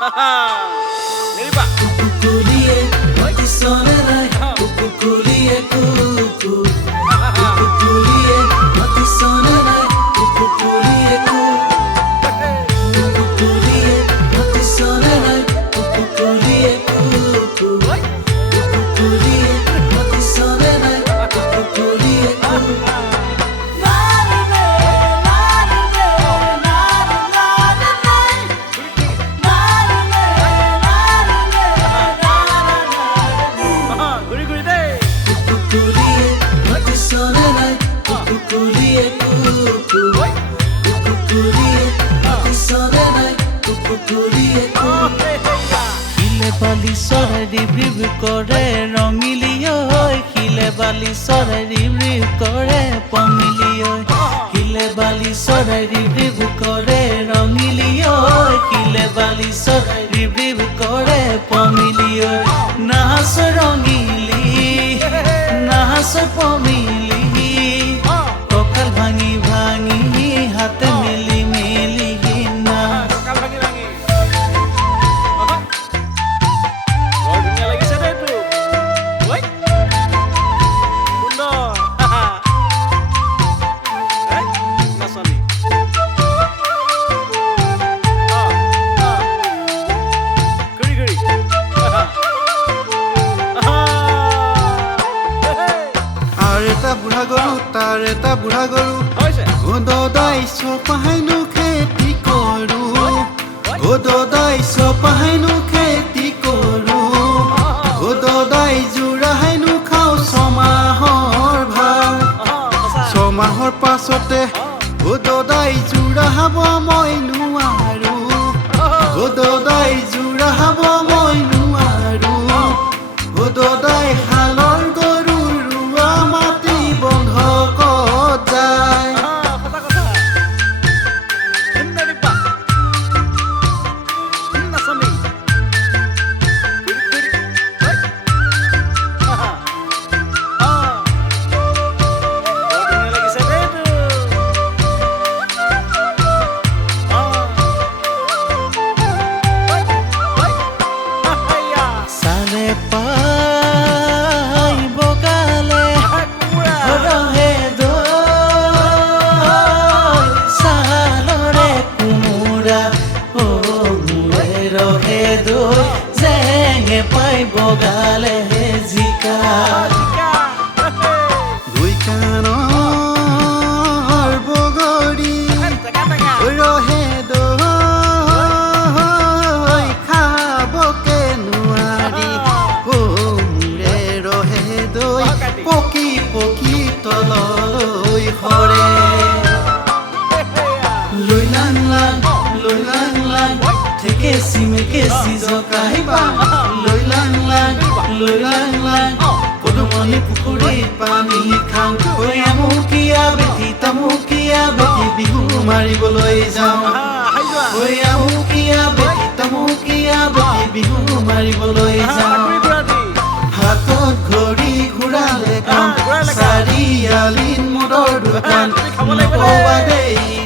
Neriba. Kukulie, matisonelai. Kukulie, kuku. Kukulie, matisonelai. Kukulie, kuku. Kukulie, matisonelai. Kukulie, kuku. Kukulie, matisonelai. Kukulie, kuku. Kukulie, matisonelai. Kukulie, kuku. Kukulie, matisonelai. Kukulie, kuku. Hile bali sore rib করে রঙিলিও হিলে বালি সরে rib করে পমিলিও হিলে বালি সরে rib করে রঙিলিও হিলে বালি সরে rib করে পমিলিও নাহাস রঙিলি নাহাস পমিলি ককাল ভাঙি ভাঙি হাতে মেলি মেলি না বুঢ়া গৰু তাৰ এটা বুঢ়া গৰু দদাই চপাহাইনো খেতি কৰো দদাই চপাহাইনো খেতি কৰো দদাই জোৰাহাইনো খাওঁ ছমাহৰ ভাত ছমাহৰ পাছতে দদাই জোৰাহাব মই নোৱাৰো দদাই জোৰাহাব মই নোৱাৰো দদাই হালৰ গৰু পাই বগালে জিকা দুই কাণৰ বগৰী ৰহে দৈ খাবকে নোৱাৰি মোৰে ৰহে দৈ পকি পকি তললৈ সৰে লৈ লাং লাং থেকে সিমেকে সিজকাইবা লৈ লাং লাং পদুমণি পুখুৰীত পানী খাওঁ ঐ আমুকীয়া বেটি তামুকীয়া বেটি বিহু মাৰিবলৈ যাওঁ ঐ আমুকীয়া বেটি তামুকীয়া বেটি বিহু মাৰিবলৈ যাওঁ হাতত ঘড়ী ঘূৰালে কাম চাৰিআলিত মদৰ দোকান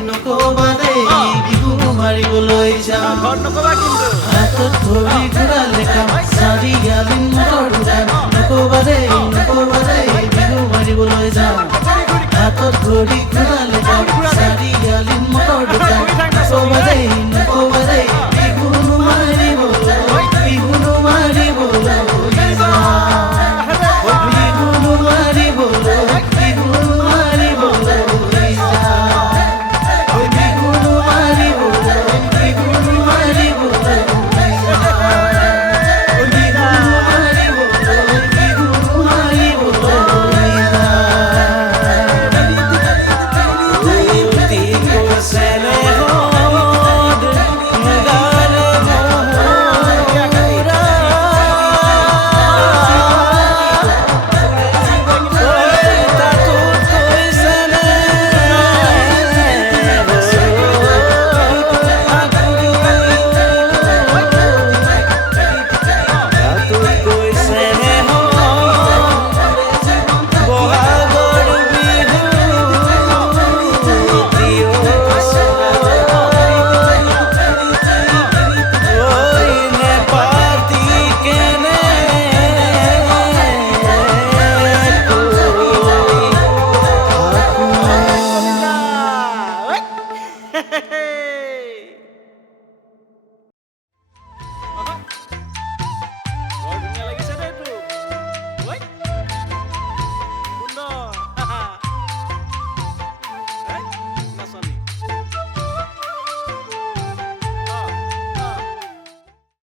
নকবা দেই বিহু মাৰিবলৈ যাওঁ হাতত ঘড়ী ঘূৰালে কাম চাৰিআলিত